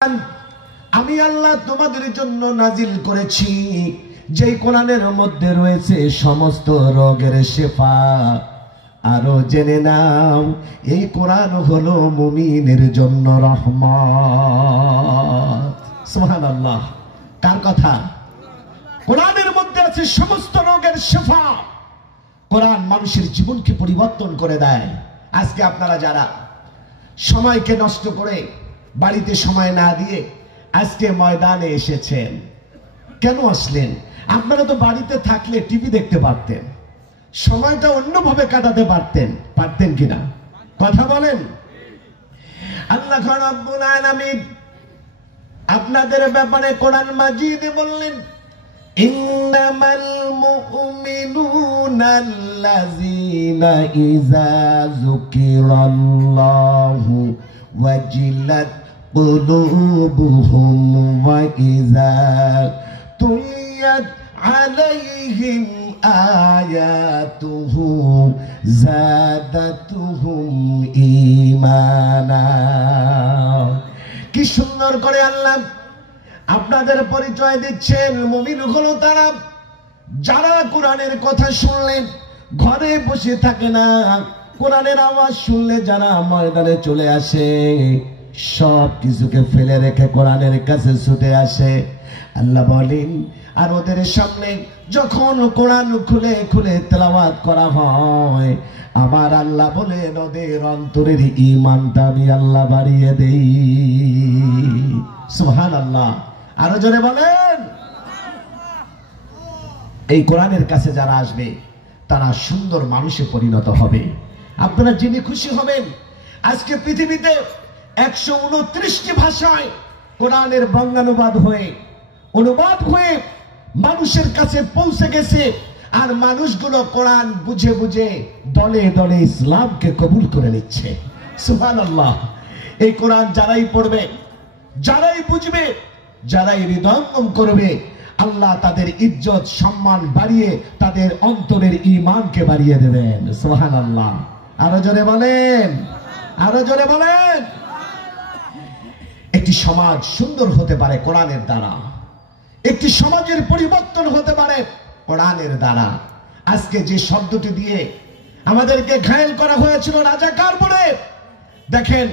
আমি আল্লাহ তোমাদের জন্য নাজিল করেছি যেই কোরআনের মধ্যে রয়েছে সমস্ত রোগের শেফা। আরো জেনে নাও এই কোরআন হলো মুমিনের জন্য রহমত। সুবহানাল্লাহ। কার কথা? কোরআনের মধ্যে আছে সমস্ত রোগের শেফা। কোরআন মানুষের জীবনকে পরিবর্তন করে দেয়। আজকে আপনারা যারা সময়কে নষ্ট করে বাড়িতে সময় না দিয়ে আজকে ময়দানে এসেছেন, কেন আসলেন? আপনারা তো বাড়িতে থাকলে টিভি দেখতে পারতেন, সময়টা অন্যভাবে কাটাতে পারতেন কিনা? কথা বলেন। আল্লাহ রাব্বুল আলামিন আপনাদের ব্যাপারে কোরআন মাজিদে বললেন, ইন্নামাল মুমিনুনা আল্লাযীনা ইযা যুকিরাল্লাহু ওয়াজিলাত قلوبهم وإذا تليت عليهم آياته زادتهم إيمانا। কি সুন্দর করে আল্লাহ আপনাদের পরিচয় দিচ্ছেন। মুমিন হলো তারা যারা কোরআনের কথা শুনলেন ঘরে বসে থাকে না, কোরআনের আওয়াজ শুনলে যারা ময়দানে চলে আসে, সব কিছুকে ফেলে রেখে কোরআনের কাছে ছুটে আসে। আল্লাহ বলেন, আর ওদের সামনে যখন কোরআন খুলে খুলে তেলাওয়াত করা হয়, আমার আল্লাহ বলেন ওদের অন্তরের ঈমানটা আমি আল্লাহ বাড়িয়ে দেই। সুবহানাল্লাহ। আরো জোরে বলেন। এই কোরআনের কাছে যারা আসবে তারা সুন্দর মানুষে পরিণত হবে। আপনারা জেনে খুশি হবেন আজকে পৃথিবীতে 129টি ভাষায় কোরআনের বঙ্গানুবাদ অনুবাদ হয়ে মানুষের কাছে পৌঁছে গেছে। আর মানুষগুলো কোরআন বুঝে বুঝে দলে দলে ইসলামকে কবুল করে নিচ্ছে। সুবহানাল্লাহ। এই কোরআন যারাই পড়বে, যারাই বুঝবে, যারাই হৃদয়ঙ্গম করবে, আল্লাহ তাদের ইজ্জত সম্মান বাড়িয়ে তাদের অন্তরের ঈমানকে বাড়িয়ে দেবেন। সুবহানাল্লাহ। আরো জোরে বলেন, আরো জোরে বলেন। একটি সমাজ সুন্দর হতে পারে কোরআনের দ্বারা, একটি সমাজের পরিবর্তন হতে পারে কোরআনের দ্বারা। আজকে যে শব্দটি দিয়ে আমাদেরকে ঘায়েল করা হয়েছিল রাজাকার বলে, দেখেন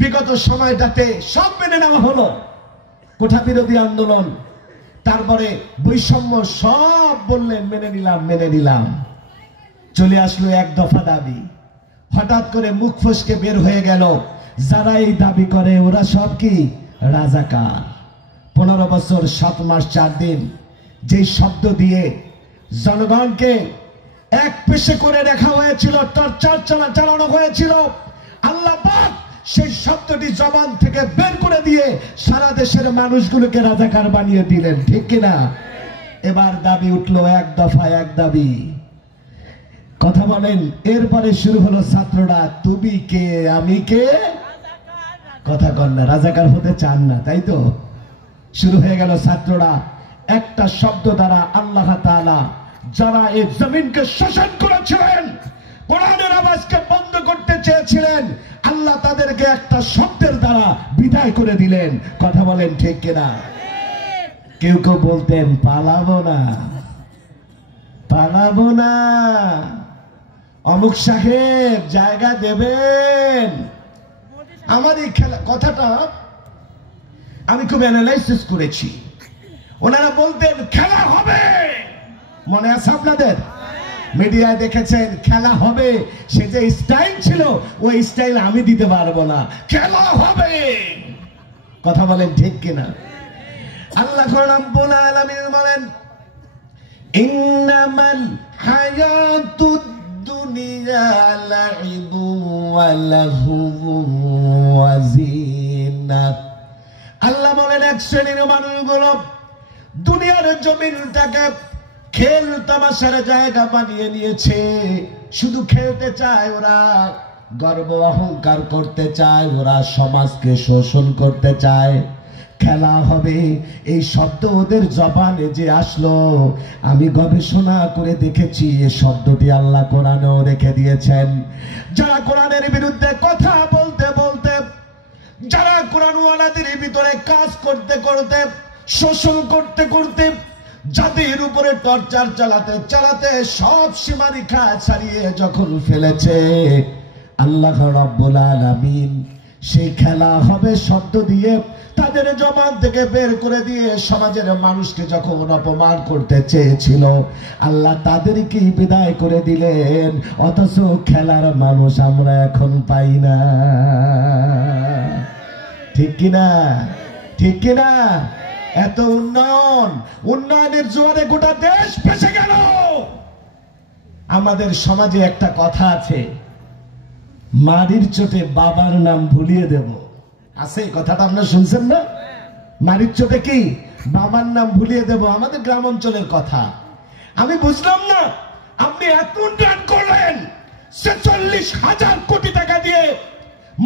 বিগত সময়টাতে সব মেনে নেওয়া হলো। কোঠা বিরোধী আন্দোলন, তারপরে বৈষম্য, সব বললেন মেনে নিলাম। চলে আসলো এক দফা দাবি। হঠাৎ করে মুখ ফসকে বের হয়ে গেল, যারা এই দাবি করে ওরা সব কি রাজাকার। 15 বছর 7 মাস 4 দিন যে শব্দ দিয়ে জনগণকে এক পেশে করে রাখা হয়েছিল, টর্চার চালানো হয়েছিল, আল্লাহ পাক সেই শব্দটি জবান থেকে বের করে দিয়ে সারা দেশের মানুষগুলোকে রাজাকার বানিয়ে দিলেন। ঠিক কিনা? এবার দাবি উঠলো এক দফা এক দাবি। কথা বলেন। এরপরে শুরু হলো ছাত্ররা, তুমি কে আমি কে, কথা কন না, রাজাকার হতে চান না, তাই তো? শুরু হয়ে গেল ছাত্ররা একটা শব্দ দ্বারা আল্লাহ তাআলা যারা এই জমিনকে শোষণ করেছিলেন, কোরআনের আওয়াজকে বন্ধ করতে চেয়েছিলেন, আল্লাহ তাদেরকে একটা শব্দের দ্বারা বিদায় করে দিলেন। কথা বলেন ঠিক কিনা? কেউ কেউ বলতেন পালাবো না, অমুক সাহেব জায়গা দেবেন। আমার এই কথাটা আমি খুব অ্যানালাইসিস করেছি। ওনারা বলতেন খেলা হবে, মনে আছে আপনাদের? মিডিয়ায় দেখেছেন খেলা হবে, সে যে স্টাইল ছিল ওই স্টাইল আমি দিতে পারবো না, খেলা হবে। কথা বলেন ঠিক কিনা? আল্লাহ রাব্বুল আলামিন বলেন, ইন্নামাল হায়াতুদ দুনিয়া লাইবু ওয়া লাহু ওয়া জিনাত। আল্লাহ বলেন এক শ্রেণীর মানুষগুলো দুনিয়ার জমিনটাকে খেল তামাশার জায়গা বানিয়ে নিয়েছে। শুধু খেলতে চায় ওরা, গর্ব অহংকার করতে চায় ওরা, সমাজকে শোষণ করতে চায়। খেলা হবে এই শব্দ ওদের জবানে যে আসলো, আমি গবেষণা করে দেখেছি এই শব্দটি আল্লাহ কোরআনেও রেখে দিয়েছেন। যারা কোরআনের বিরুদ্ধে কথা বলতে বলতে যারা কোরআনওয়ালাদের ভিতরে কাজ করতে করতে, শোষণ করতে করতে, যাদের উপরে টর্চার চালাতে চালাতে সব সীমারেখা ছাড়িয়ে যখন ফেলেছে, আল্লাহ রাব্বুল আলামিন সেই খেলা হবে শব্দ দিয়ে তাদের জবান থেকে বের করে দিয়ে সমাজের মানুষকে যখন অপমান করতে চেয়েছিল, আল্লাহ তাদেরকে বিদায় করে দিলেন। অথচ খেলার মানুষ আমরা এখন পাই না। ঠিক কিনা? ঠিক কিনা? এত উন্নয়নের জোয়ারে গোটা দেশ ভেসে গেল। আমাদের সমাজে একটা কথা আছে, মারির চোটে বাবার নাম ভুলিয়ে দেব। আছে এই কথাটা, আপনারা শুনছেন না? মারির চোটে কি বাবার নাম ভুলিয়ে দেব, আমাদের গ্রাম অঞ্চলের কথা। আমি বুঝলাম না, আপনি এত উন্নয়ন করলেন, ৪৬,০০০ কোটি টাকা দিয়ে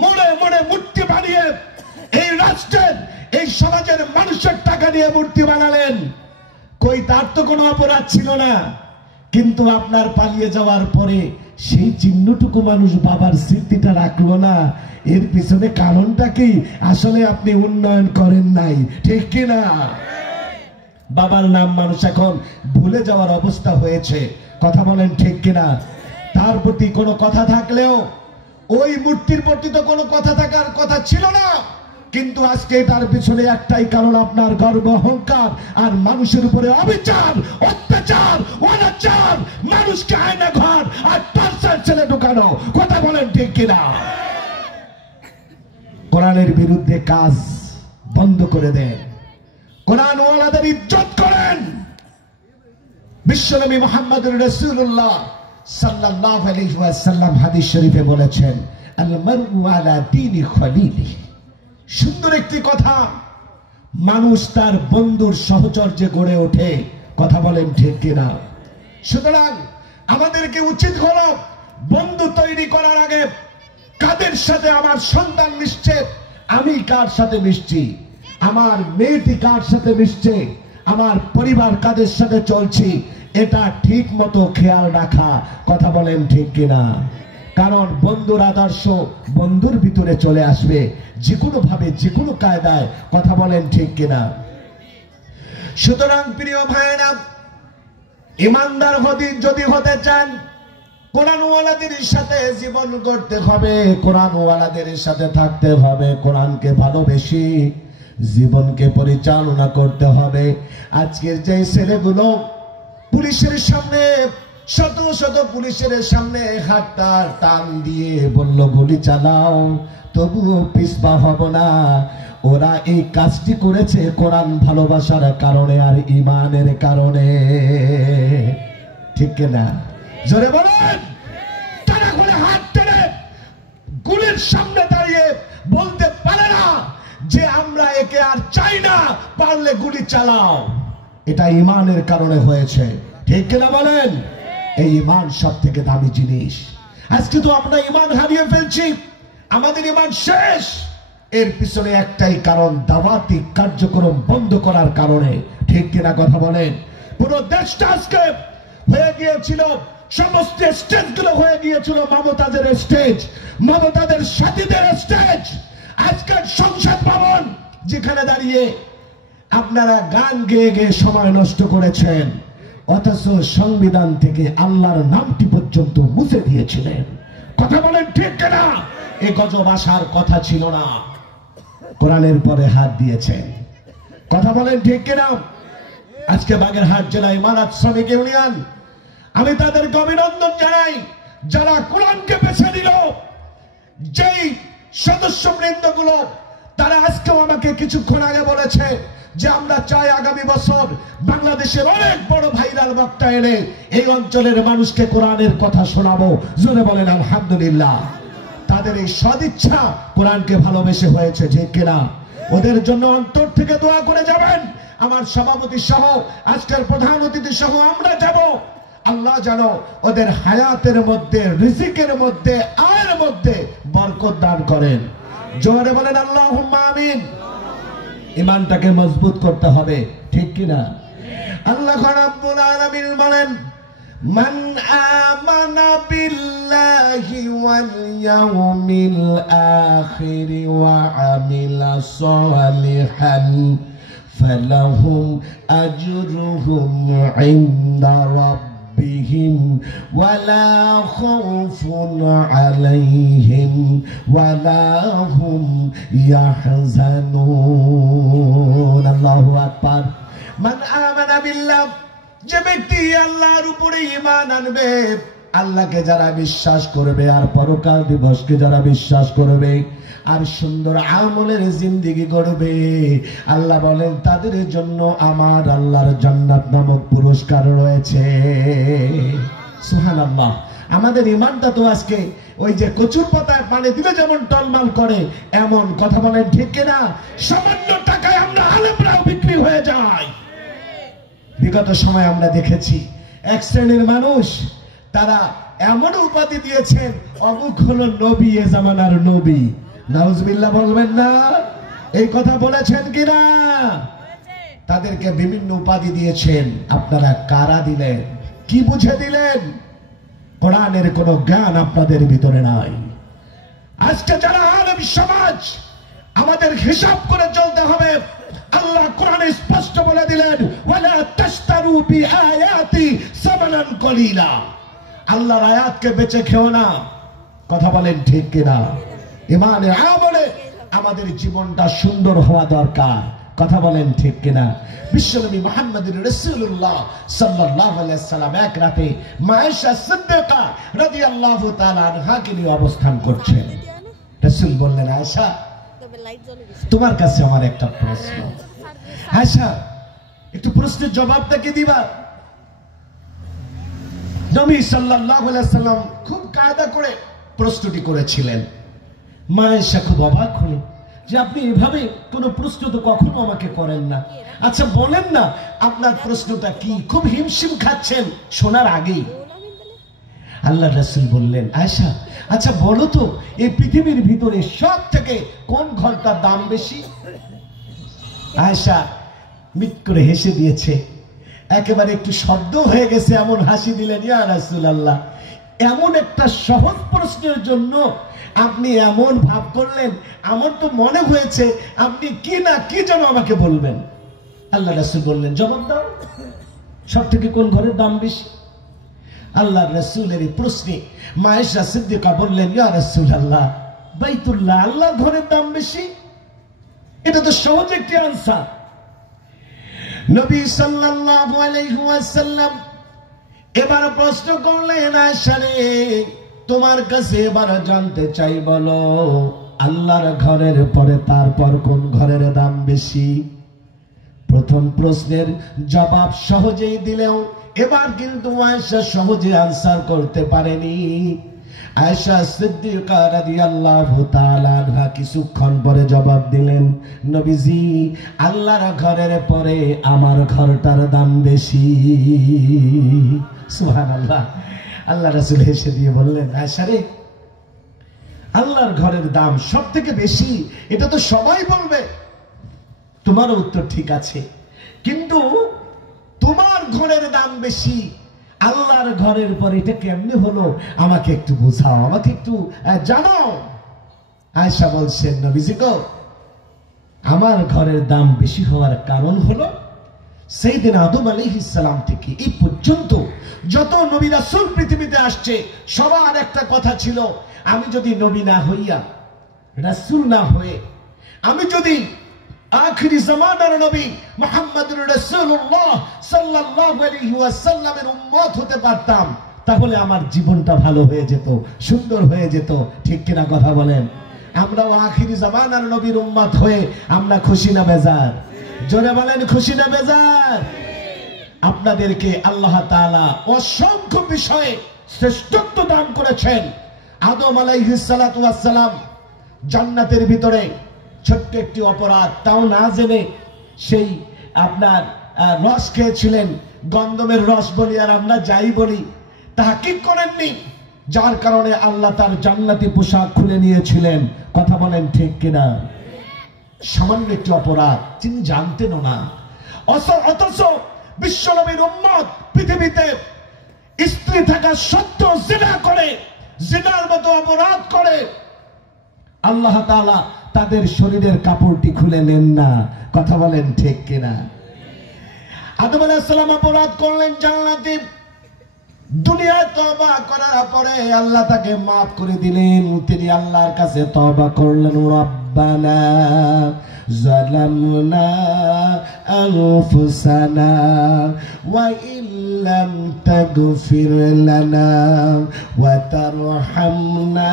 মোড়ে মোড়ে মূর্তি বানিয়ে এই রাষ্ট্রের, এই সমাজের মানুষের টাকা দিয়ে মূর্তি বানালেন। কই, তার তো কোনো অপরাধ ছিল না। কিন্তু আপনার পালিয়ে যাওয়ার পরে সেই চিহ্নটুকু মানুষ বাবার স্মৃতিটা রাখলো না। এর পিছনে কারণটা কি? আসলে আপনি উন্নয়ন করেন নাই। ঠিক কিনা? বাবার নাম মানুষ এখন ভুলে যাওয়ার অবস্থা হয়েছে। কথা বলেন ঠিক কিনা? তার প্রতি কোনো কথা থাকলেও ওই মূর্তির প্রতি তো কোনো কথা থাকার কথা ছিল না। কিন্তু আজকে তার পিছনে একটাই কারণ, আপনার গর্ব অহংকার আর মানুষের উপরে অবিচার, অত্যাচার, অনাচার, মানুষকে আয়না ঘর আর টর্চার ছেলে ঢুকানো। কথা বলেন ঠিক কিনা? কোরআনের বিরুদ্ধে কাজ বন্ধ করে দেন, কোরআনওয়ালাদের ইজ্জত করেন। বিশ্বনবী মুহাম্মদুর রাসূলুল্লাহ সাল্লাল্লাহু আলাইহি ওয়াসাল্লাম হাদিস শরীফে বলেছেন, আল মারউ আলা দীনি খলিলিহি। সুন্দর একটি কথা, মানুষ তার বন্ধুর সহচর্যে গড়ে ওঠে। কথা বলেন ঠিক কিনা? সুতরাং আমাদেরকে উচিত হলো বন্ধু তৈরি করার আগে কাদের সাথে আমার সন্তান মিশছে, আমি কার সাথে মিশছি, আমার মেয়েটি কার সাথে মিশছে, আমার পরিবার কাদের সাথে চলছি, এটা ঠিক মতো খেয়াল রাখা। কথা বলেন ঠিক কিনা? কারণ বন্ধুর আদর্শ বন্ধুর ভিতরে চলে আসবে যে কোনো ভাবে, যে কোনো কায়দায়। কথা বলেন ঠিক কিনা? সুতরাং প্রিয় ভাইয়েরা, ইমানদার যদি হতে চান, কোরআনওয়ালাদের সাথে জীবন করতে হবে, কোরআনওয়ালাদের সাথে থাকতে হবে, কোরআনকে ভালোবেসে জীবনকে পরিচালনা করতে হবে। আজকের যে ছেলেগুলো পুলিশের সামনে, শত শত পুলিশের সামনে হাতটা টান দিয়ে বলল গুলি চালাও, তবুও পিছপা হব না। ওরা এই কাজটি করেছে কোরআন ভালোবাসার কারণে আর ঈমানের কারণে। ঠিক না? জোরে বলেন। তারা করে হাত টেনে গুলির সামনে দাঁড়িয়ে বলতে পারে না যে আমরা একে আর চাই না, পারলে গুলি চালাও। এটা ঈমানের কারণে হয়েছে। ঠিক কিনা বলেন? এই ঈমান সব থেকে দামি জিনিস। আজকে তো আমরা ঈমান হারিয়ে ফেলছি, আমাদের ঈমান শেষ। এর পিছনে একটাই কারণ, দাওয়াতি কার্যক্রম বন্ধ করার কারণে। ঠিক কিনা কথা বলেন? পুরো দেশটা আজকে হয়ে গিয়েছিল, সমস্ত স্টেজগুলো হয়ে গিয়েছিল মমতাজের স্টেজ, মমতাজের সাথীদের স্টেজ। আজকের সংসদ ভবন যেখানে দাঁড়িয়ে আপনারা গান গেয়ে গেয়ে সময় নষ্ট করেছেন, অথচ সংবিধান থেকে আল্লাহর নামটি পর্যন্ত মুছে দিয়েছিলেন। কথা বলেন ঠিক কিনা? এই গজব আসার কথা ছিল না, কোরআনের পরে হাত দিয়েছেন। কথা বলেন ঠিক কিনা? আজকে বাগেরহাট জেলায় ইমারত শ্রমিক ইউনিয়ন, আমি তাদেরকে অভিনন্দন জানাই যারা কোরআনকে বেছে দিল। যেই সদস্যবৃন্দ গুলো, তারা আজকেও আমাকে কিছুক্ষণ আগে বলেছে যে আমরা চাই আগামী বছর বাংলাদেশের অনেক বড় ভাইরাল বক্তা এনে এই অঞ্চলের মানুষকে কোরআনের কথা শোনাবো। জোরে বলেন আলহামদুলিল্লাহ। তাদের এই সদিচ্ছা কোরআনকে ভালোবেসে হয়েছে। ঠিক কিনা? ওদের জন্য অন্তর থেকে দোয়া করে যাবেন। আমার সভাপতি সহ আজকের প্রধান অতিথি সহ আমরা যাব। আল্লাহ যেন ওদের হায়াতের মধ্যে, রিজিকের মধ্যে, আয়ের মধ্যে বরকত দান করেন। জোরে বলেন আল্লাহুম্মা আমিন। ঈমানটাকে মজবুত করতে হবে। ঠিক কিনা? আল্লাহ রাব্বুল আলামিন বলেন, মান আমানা বিল্লাহি ওয়াল ইয়াউমিল আখির ওয়া আমিলা সালিহান ফালাহুম আজরুহুম ইনদা রাব্বিহিম ওয়ালা খাউফুন আলাইহিম ওয়ালা হুম ইয়াহজানুন। আল্লাহু আকবার। মান আমানা বিল্লাহ, যে ব্যক্তি আল্লাহর উপরে ঈমান আনবে, আল্লাহকে যারা বিশ্বাস করবে আর পরকাল দিবসকে যারা বিশ্বাস করবে আর সুন্দর আমলের জিন্দেগি গড়বে, আল্লাহ বলেন তাদের জন্য আমার আল্লাহর জান্নাত নামক পুরস্কার রয়েছে। সুবহানাল্লাহ। আমাদের ঈমানটা তো আজকে ওই যে কচুর পাতায় পানি দিলে যেমন টলমাল করে, এমন কথা বলেন ঠিক কিনা? সামান্য টাকায় আমরা আলেমরাও বিক্রি হয়ে যাই। বিগত সময় আমরা দেখেছি এক শ্রেণীর মানুষ, তারা এমন উপাধি দিয়েছেন, অমুক হলো নবী, এ জামানার নবী। নাউজুবিল্লাহ বলবেন না? এই কথা বলেছেন কিনা? তাদেরকে বিভিন্ন উপাধি দিয়েছেন। আপনারা কারা দিলেন? কি বুঝে দিলেন? কোরআনের কোনো জ্ঞান আপনাদের ভিতরে নাই। আজকে যারা আলেম সমাজ, আমাদের হিসাব করে চলতে হবে। আল্লাহ কোরআনে স্পষ্ট বলে দিলেন, ওয়ালা তাশতারু বিআয়াতি সামানান কলিলা। আল্লাহর আয়াতকে বেচে খেও না। কথা বলেন ঠিক কিনা? ঈমানে আমলে আমাদের জীবনটা সুন্দর হওয়া দরকার। কথা বলেন ঠিক কিনা? বিশ্বনবী মুহাম্মদুর রাসূলুল্লাহ সাল্লাল্লাহু আলাইহি সাল্লাম এক রাতে মা আয়েশা সিদ্দিকা রাদিয়াল্লাহু তাআলা আনহাকে নিয়ে অবস্থান করছেন। রাসূল বললেন, আয়েশা, তোমার কাছে আমার একটা প্রশ্ন। আয়েশা, একটু প্রশ্নের জবাবটা কি দিবা? নবী সাল্লাল্লাহু আলাইহি সাল্লাম খুব কায়দা করে প্রশ্নটি করেছিলেন। মা আয়েশা খুব অবাক হলেন যে আপনি এভাবে কোনো প্রশ্ন তো কখনো আমাকে করেন না। আচ্ছা বলেন না, আপনার প্রশ্নটা কি? খুব হিমশিম খাচ্ছেন শোনার আগেই। আল্লাহ রাসূল বললেন, আয়েশা, আচ্ছা বলো তো, এই পৃথিবীর ভিতরে সব থেকে কোন ঘরটার দাম বেশি? আয়েশা মিট করে হেসে দিয়েছে, একেবারে একটু শব্দ হয়ে গেছে এমন হাসি দিলেন। ইয়া রাসূলুল্লাহ, এমন একটা সহজ প্রশ্নের জন্য আপনি এমন ভাব করলেন, আমার তো মনে হয়েছে আপনি কি না কি যেন আমাকে বলবেন। আল্লাহ রাসূল বললেন, জবাব দাও, সব থেকে কোন ঘরের দাম বেশি? আল্লাহ রাসূলের এই প্রশ্নে মা আয়েশা সিদ্দিকা বললেন, ইয়া রাসূলুল্লাহ, বাইতুল্লাহ, আল্লাহর ঘরের দাম বেশি। এটা তো সহজ একটি আনসার। নবী সাল্লাল্লাহু আলাইহি ওয়াসাল্লাম এবার প্রশ্ন করলেন, আয়েশা রে, তোমার কাছে এবার জানতে চাই, বলো আল্লাহর ঘরের পরে তারপর কোন ঘরের দাম বেশি? প্রথম প্রশ্নের জবাব সহজেই দিলেও এবার কিন্তু আয়েশা সহজে আনসার করতে পারেনি। আয়েশা সিদ্দিকা রাদিয়াল্লাহু তাআলা আনহা কিছুক্ষণ পরে জবাব দিলেন, নবীজি, আল্লাহর ঘরের পরে আমার ঘরটার দাম বেশি। সুবহানাল্লাহ। আল্লাহ রাসূল হেসে দিয়ে বললেন, আয়েশা রে, আল্লাহর ঘরের দাম সব থেকে বেশি, এটা তো সবাই বলবে। তোমার উত্তর ঠিক আছে, কিন্তু তোমার ঘরের দাম বেশি, আল্লাহর ঘরের পর এটা কেমনে হলো? আমাকে একটু বোঝাও, আমাকে একটু জানাও। আয়েশা বলছেন, নবীজি গো, আমার ঘরের দাম বেশি হওয়ার কারণ হলো সাইয়েদনা আদম আলাইহিস সালাম থেকে এই পর্যন্ত যত নবী রাসূল পৃথিবীতে আসছে, সবার একটা কথা ছিল, আমি যদি নবী না হইয়া, রাসূল না হয়ে, আমি যদি আখিরি জামানার নবী মুহাম্মদুর রাসূলুল্লাহ সাল্লাল্লাহু আলাইহি ওয়াসাল্লামের উম্মত হতে পারতাম, তাহলে আমার জীবনটা ভালো হয়ে যেত, সুন্দর হয়ে যেত। ঠিক কিনা কথা বলেন? আমরাও আখিরি জামানার নবীর উম্মত হয়ে আমরা খুশি না বেজার? জোরে বলেন, খুশি না বেজার? আপনাদেরকে আল্লাহ তাআলা অসংখ্য বিষয়ে শ্রেষ্ঠত্ব দান করেছেন। আদম আলাইহিস সালাতু ওয়াস সালাম জান্নাতের ভিতরে ছোট্ট একটি অপরাধ, তাও না জেনে সেই আপনার রস খেয়েছিলেন, গন্ধমের রস বলি আর আমরা যাই বলি, তাহকিক করেননি, যার কারণে আল্লাহ তার জান্নাতি পোশাক খুলে নিয়েছিলেন। কথা বলেন ঠিক কিনা? সামান্য একটি অপরাধ তিনি জানতেনও না, অথচ বিশ্বনবীর উম্মত পৃথিবীতে স্ত্রী থাকা সত্ত্বেও জিনা করে, জিনার মতো অপরাধ করে, আল্লাহ তাআলা তাদের শরীরের কাপড়টি খুলে নেন না। কথা বলেন ঠিক কিনা? আদম আলাইহিস সালাম অপরাধ করলেন জান্নাতে, দুনিয়ায় তওবা করার পরে আল্লাহ তাকে maaf করে দিলেন। তিনি আল্লাহর কাছে তওবা করলেন, রব্বানা যালামনা আনফুসানা ওয়া ইল্লাম তাগফির লানা ওয়া তারহামনা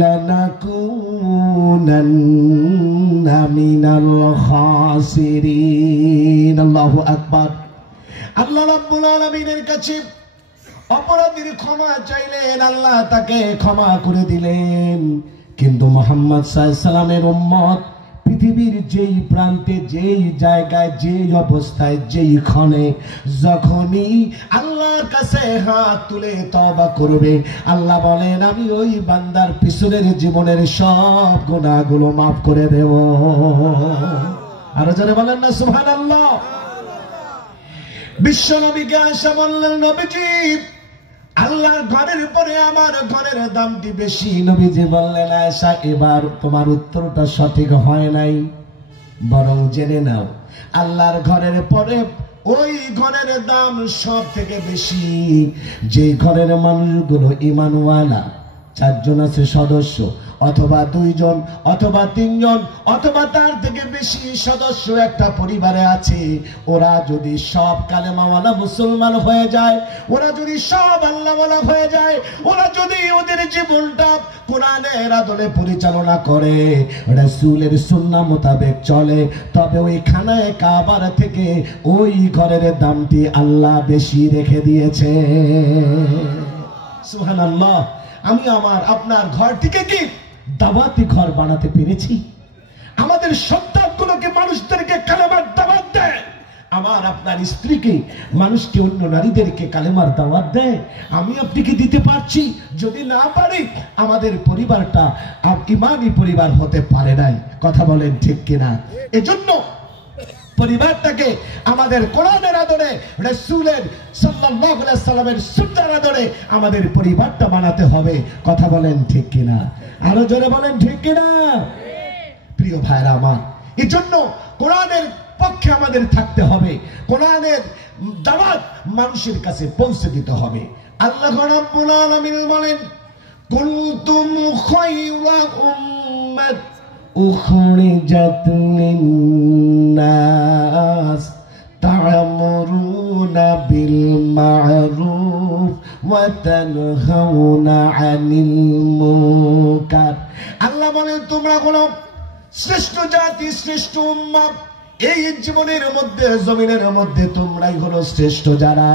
লানাকুনান্না মিনাল খাসিরিন। আল্লাহু আকবার। আল্লাহ রাব্বুল আলামিনের কাছে অপরাধীর ক্ষমা চাইলেন, আল্লাহ তাকে ক্ষমা করে দিলেন। কিন্তু মুহাম্মদ সাল্লাল্লাহু আলাইহি সাল্লামের উম্মত পৃথিবীর যেই প্রান্তে, যেই জায়গায়, যেই অবস্থায়, যেই ক্ষণে, যখনই আল্লাহর কাছে হাত তুলে তওবা করবে, আল্লাহ বলেন আমি ওই বান্দার পিছনের জীবনের সব গুনাহগুলো maaf করে দেব। আরো জোরে বলেন না সুবহানাল্লাহ। বিশ্ব নবীকে আয়েশা বললেন, নবীজি আল্লাহর ঘরের পরে আমার ঘরের দামটি বেশি। নবীজি বললেন, আয়েশা এবার তোমার উত্তরটা সঠিক হয় নাই, বরং জেনে নাও আল্লাহর ঘরের পরে ওই ঘরের দাম সব থেকে বেশি যে ঘরের মানুষগুলো ঈমানওয়ালা, 4 জন আছে সদস্য, অথবা 2 জন, অথবা 3 জন, অথবা তার থেকে বেশি সদস্য একটা পরিবারে আছে। ওরা যদি সব কালেমাওয়ালা মুসলমান হয়ে যায়, ওরা যদি সব আল্লাহওয়ালা হয়ে যায়, ওরা যদি ওদের জীবনটা কোরআনের আদলে পরিচালনা করে, রাসূলের সুন্নাহ মোতাবেক চলে, তবে ওই খানায়ে কাবার থেকে ওই ঘরের দামটি আল্লাহ বেশি রেখে দিয়েছে। সুবহানাল্লাহ। আমি আমার আপনার ঘরটিকে কি দাওয়াতি ঘর বানাতে পেরেছি? আমাদের সন্তানগুলোকে মানুষদেরকে কালেমার দাওয়াত দেয়, আমার আপনার স্ত্রীকে মানুষকে, অন্য নারীদেরকে কালেমার দাওয়াত দেয়। আমি আপনি কি দিতে পারছি? যদি না পারি, আমাদের পরিবারটা ঈমানি পরিবার হতে পারে নাই। কথা বলেন ঠিক কিনা? এজন্য পরিবারটাকে আমাদের কোরআনের আদরে, রাসূলের সাল্লাল্লাহু আলাইহি সাল্লামের সুন্নাহর আদরে আমাদের পরিবারটা বানাতে হবে। কথা বলেন ঠিক কিনা? আরো জোরে বলেন ঠিক কিনা? প্রিয় ভাইরা আমার, এজন্য কোরআনের পক্ষে আমাদের থাকতে হবে, কোরআনের দাওয়াত মানুষের কাছে পৌঁছে দিতে হবে। আল্লাহ রাব্বুল আলামিন বলেন, কুনতুম খায়রা উম্মাত উখরিজাত লিন-নাস তা'মুরুনা বিল মা'রুফ ওয়া তানহাউনা আনিল মুনকার। আল্লাহ বলেন, তোমরা হলো শ্রেষ্ঠ জাতি, শ্রেষ্ঠ উম্মাহ। এই জীবনের মধ্যে, জমিনের মধ্যে তোমরাই হলো শ্রেষ্ঠ যারা,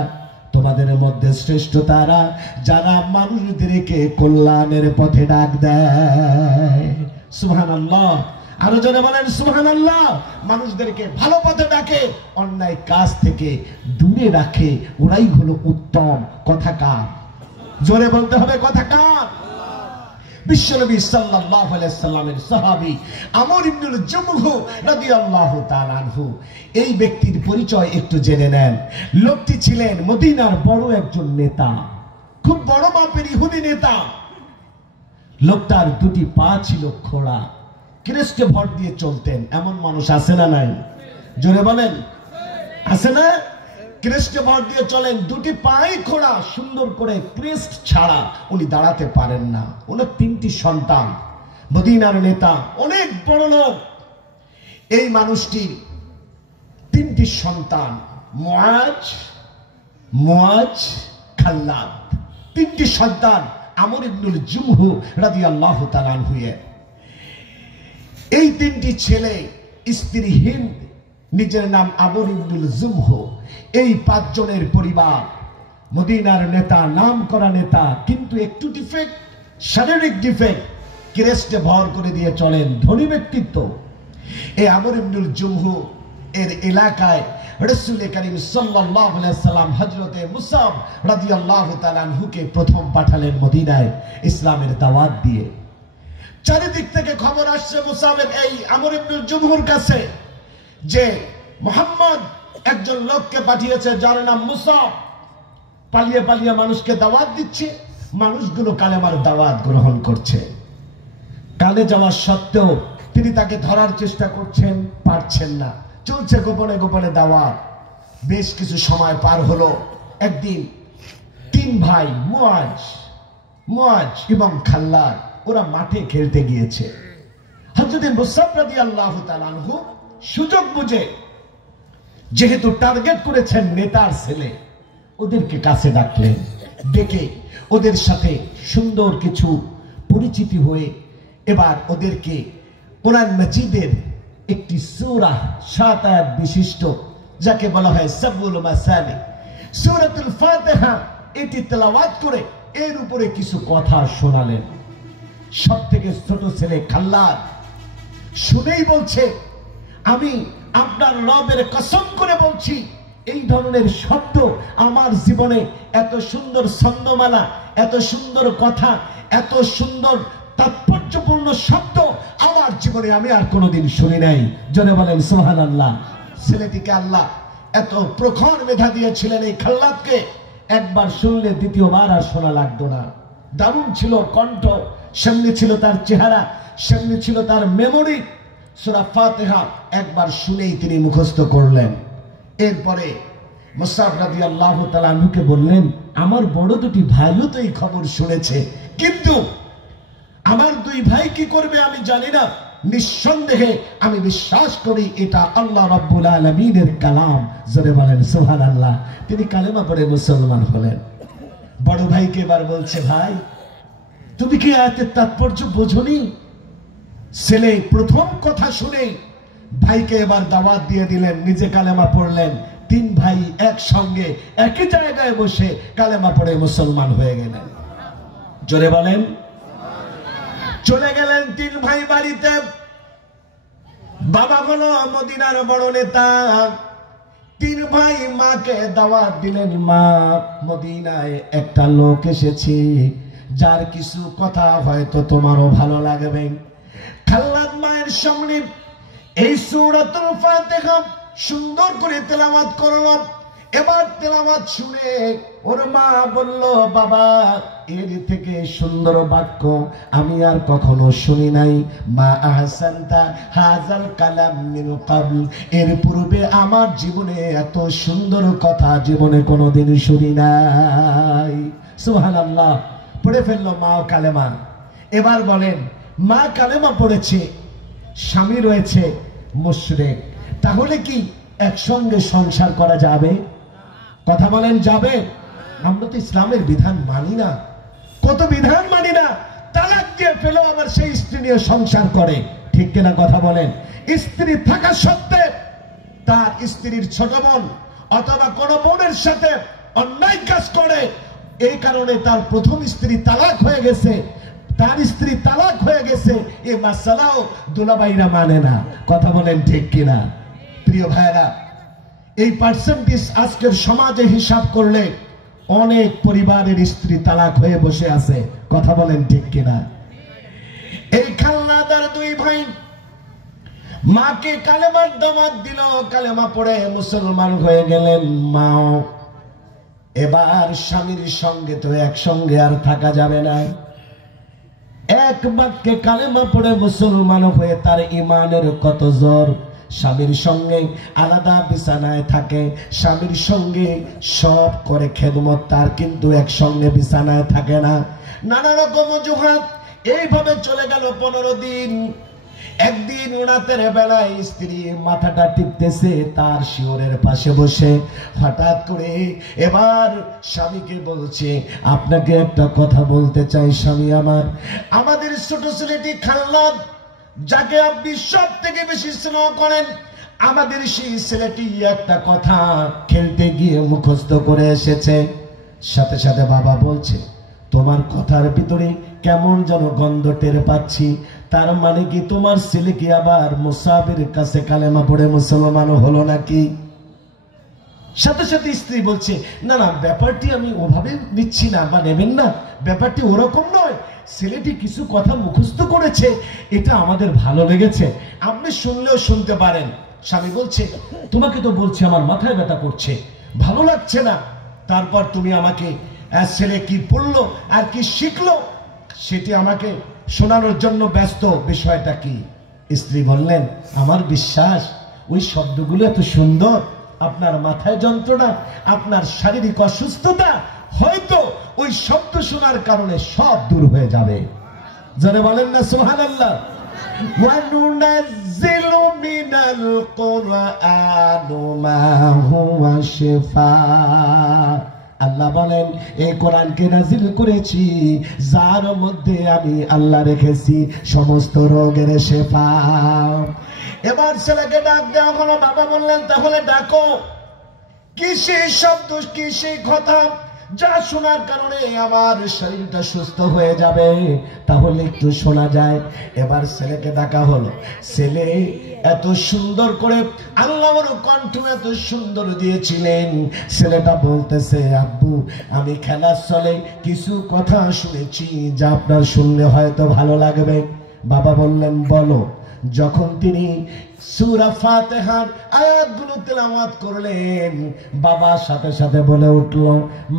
তোমাদের মধ্যে শ্রেষ্ঠ তারা যারা মানুষদেরকে কল্যাণের পথে ডাক দেয়। সুবহানাল্লাহ। আরো জোরে বলেন সুবহানাল্লাহ। মানুষদেরকে ভালো পথে ডাকে, অন্যায় কাজ থেকে দূরে রাখে, ওরাই হলো উত্তম। কথা কার? জোরে বলতে হবে, কথা কার? বিশ্বনবী সাল্লাল্লাহু আলাইহি সাল্লামের সাহাবী আমর ইবনুল জুমহু রাদিয়াল্লাহু তাআলা আনহু, এই ব্যক্তির পরিচয় একটু জেনে নেন। লোকটি ছিলেন মদিনার বড় একজন নেতা, খুব বড় মাপের ইহুদি নেতা। লোকটার 2টি পা ছিল খোড়া, ক্রেস্টে ভর দিয়ে চলতেন। এমন মানুষ আছে না নাই? জোরে বলেন, আছে না? ক্রেস্টে ভর দিয়ে চলেন, 2টি পাই খোড়া, সুন্দর করে ক্রেস্ট ছাড়া উনি দাঁড়াতে পারেন না। ওনার 3টি সন্তান, মদিনার নেতা, অনেক বড় লোক। এই মানুষটির 3টি সন্তান, মুআজ, খাল্লাদ, 3টি সন্তান আমর ইবনুল জুমহু রাদিয়াল্লাহু তাআলা আনহু। এই 3টি ছেলে, স্ত্রী হিন্দ, নিজের নাম আমর ইবনুল জুমহু। এই 5 জনের পরিবার, মদিনার নেতা, নাম করা নেতা, কিন্তু একটু ডিফেক্ট, শারীরিক ডিফেক্ট, ক্রেস্টে ভর করে দিয়ে চলেন, ধনী ব্যক্তিত্ব। এই আমর ইবনুল জুমহু এর এলাকায় রাসূল করিম সাল্লাল্লাহু আলাইহি সাল্লাম হযরতে মুসাব রাদিয়াল্লাহু তাআলা আনহুকে প্রথম পাঠালেন মদিনায় ইসলামের দাওয়াত দিয়ে। চারিদিক থেকে খবর আসছে মুসাবের, এই আমর ইবনুল জুমহুর কাছে, যে মুহাম্মদ একজন লোককে পাঠিয়েছে যার নাম মুসাব। পালিয়ে পালিয়ে মানুষকে দাওয়াত দিচ্ছে, মানুষগুলো কালেমার দাওয়াত গ্রহণ করছে। কালে যাওয়ার সত্ত্বেও তিনি তাকে ধরার চেষ্টা করছেন, পারছেন না। চলছে গোপনে গোপনে দাওয়াত। বেশ কিছু সময় পার হলো। একদিন তিন ভাই মুআজ এবং খাল্লাদ ওরা মাঠে খেলতে গিয়েছে। হযরত মুসাব রাদিয়াল্লাহু তাআলা আনহু সুযোগ বুঝে, যেহেতু টার্গেট করেছেন নেতার ছেলে, ওদেরকে কাছে ডাকলেন। ডেকে ওদের সাথে সুন্দর কিছু পরিচিতি হয়ে এবার ওদেরকে কোরআন মাজিদের একটি সূরা 7 আয়াত বিশিষ্ট, যাকে বলা হয় সাবুল মাসালি, সূরাতুল ফাতিহা, এটি তেলাওয়াত করে এর উপরে কিছু কথা শোনালেন। সব থেকে ছোট ছেলে খাল্লাদ শুনেই বলছে, আমি আপনার রবের কসম করে বলছি, এই ধরনের শব্দ আমার জীবনে, এত সুন্দর ছন্দমালা, এত সুন্দর কথা, এত সুন্দর তাৎপর্যপূর্ণ শব্দ আমার জীবনে আমি আর কোনোদিন শুনি নাই। জনে বলেন সুবহানাল্লাহ। ছেলেটিকে আল্লাহ এত প্রখর মেধা দিয়েছিলেন, এই খাল্লাদকে একবার শুনলে দ্বিতীয়বার আর শোনা লাগতো না। দারুণ ছিল কণ্ঠ, সামনে ছিল তার চেহারা, সামনে ছিল তার মেমোরি। সূরা ফাতিহা একবার শুনেই তিনি মুখস্থ করলেন। এরপরে মুসাব রাদিয়াল্লাহু তাআলা আনহুকে বললেন, আমার বড় দুটি ভাইও তো এই খবর শুনেছে, কিন্তু আমার দুই ভাই কি করবে আমি জানি না। নিঃসন্দেহে আমি বিশ্বাস করি এটা আল্লাহ রাব্বুল আলামিনের কালাম। জোরে বলেন সুবহানাল্লাহ। তিনি কালেমা পড়ে মুসলমান হলেন। বড় ভাইকে এবার বলছে, ভাই তুমি কি আয়াতের তাৎপর্য বোঝনি? ছেলে প্রথম কথা শুনে ভাইকে এবার দাওয়াত দিয়ে দিলেন, নিজে কালেমা পড়লেন। তিন ভাই একসঙ্গে একই জায়গায় বসে কালেমা পড়ে মুসলমান হয়ে গেলেন। জোরে বলেন। চলে গেলেন তিন ভাই বাড়িতে। বাবা হলো মদিনার বড় নেতা। তিন ভাই মাকে দাওয়াত দিলেন, মা মদিনায় একটা লোক এসেছে, যার কিছু কথা হয়তো তোমারও ভালো লাগবে। খাল্লাদ মায়ের সামনে এই সূরাতুল ফাতিহা সুন্দর করে তেলাওয়াত করলো। এবার তেলাওয়াত শুনে ওর মা বলল, বাবা এর থেকে সুন্দর বাক্য আমি আর কখনো শুনি নাই। মা আহসানতা হাযাল কালাম মিন ক্বাবল, এর পূর্বে আমার জীবনে এত সুন্দর কথা জীবনে কোনোদিন শুনি নাই। সুবহানাল্লাহ। পড়ে ফেললো মা কালেমা। এবার বলেন, মা কালেমা পড়েছে, স্বামী রয়েছে মুশরিক, তাহলে কি একসঙ্গে সংসার করা যাবে? কথা বলেন, যাবে? আমরা তো ইসলামের বিধান মানি না, কত বিধান মানি না। তালাক দিয়ে ফেলো, আবার সেই স্ত্রী নিয়ে সংসার করে, ঠিক কিনা কথা বলেন? স্ত্রী থাকা সত্ত্বে তার স্ত্রীর ছোট বোন অথবা কোন বোনের সাথে অন্যায় কাজ করে, এই কারণে তার প্রথম স্ত্রী তালাক হয়ে গেছে, তার স্ত্রী তালাক হয়ে গেছে, এই মাসালাও দুলাভাইরা মানে না। কথা বলেন ঠিক কিনা? প্রিয় ভাইরা, এই পার্সেন্টেজ আজকের সমাজে হিসাব করলে অনেক পরিবারের স্ত্রী তালাক হয়ে বসে আছে। কথা বলেন ঠিক কিনা? এই খাল্লাদার দুই ভাই মাকে কালেমার দাওয়াত দিল, কালেমা পড়ে মুসলমান হয়ে গেলেন। মাও এবার স্বামীর সঙ্গে তো একসঙ্গে আর থাকা যাবে না। এক বাক্যে কালেমা পড়ে মুসলমান হয়ে তার ইমানের কত জোর। স্বামীর সঙ্গে আলাদা বিছানায় থাকে, স্বামীর সঙ্গে সব করে খেদমত, তার কিন্তু একসঙ্গে বিছানায় থাকে না। নানা রকম অজুহাত। এইভাবে চলে গেল 15 দিন। একদিন রাতের বেলায় স্ত্রী মাথাটা টিপতেছে তার শিওরের পাশে বসে, হঠাৎ করে এবার স্বামীকে বলছে, আপনাকে একটা কথা বলতে চাই স্বামী আমার। আমাদের ছোট ছেলেটি খাল্লাদ, যাকে আপনি সব থেকে বেশি স্নেহ করেন, আমাদের সেই ছেলেটি একটা কথা খেলতে গিয়ে মুখস্থ করে এসেছে। সাথে সাথে বাবা বলছে, তোমার কথার ভিতরে কেমন যেন গন্ধ টের পাচ্ছি, তার মানে কি তোমার ছেলে কি আবার মুসাবের কাছে কালেমা পড়ে মুসলমান হলো নাকি? সাথে সাথে স্ত্রী বলছে, না না, ব্যাপারটি আমি ওভাবে নিচ্ছি না বা নেবেন না, ব্যাপারটি ওরকম নয়, ছেলেটি কিছু কথা মুখস্থ করেছে, এটা আমাদের ভালো লেগেছে, আপনি শুনলেও শুনতে পারেন। স্বামী বলছে, তোমাকে তো বলছি আমার মাথায় ব্যথা করছে, ভালো লাগছে না, তারপর তুমি আমাকে ছেলে কি পড়লো আর কি শিখলো সেটি আমাকে শোনানোর জন্য ব্যস্ত। বিষয়টা কি? স্ত্রী বললেন, আমার বিশ্বাস ওই শব্দগুলো এত সুন্দর, আপনার মাথায় যন্ত্রণা, আপনার শারীরিক অসুস্থতা হয়তো ওই শব্দ শোনার কারণে সব দূর হয়ে যাবে। যারা বলেন না সুবহানাল্লাহ। وَنُنَزِّلُ مِنَ الْقُرْآنِ مَا هُوَ شِفَاءٌ। আল্লাহ বলেন, এই কোরআনকে নাজিল করেছি যার মধ্যে আমি আল্লাহ রেখেছি সমস্ত রোগের শেফা। এবার ছেলেকে ডাক দেওয়া হলো। বাবা বললেন, তাহলে ডাকো, কি সেই শব্দ, কি সেই কথা যা শোনার কারণে আমার শরীরটা সুস্থ হয়ে যাবে, তাহলে একটু শোনা যায়। এবার ছেলেকে ডাকা হলো। ছেলে এত সুন্দর করে আল্লাহর কণ্ঠ এত সুন্দর দিয়েছিলেন। ছেলেটা বলতেছে, আব্বু আমি খেলার চলে কিছু কথা শুনেছি যা আপনার শুনলে হয়তো ভালো লাগবে। বাবা বললেন, বলো। যখন তিনি সূরা ফাতিহার আয়াতগুলো তেলাওয়াত করলেন, বাবা সাথে সাথে বলে উঠল,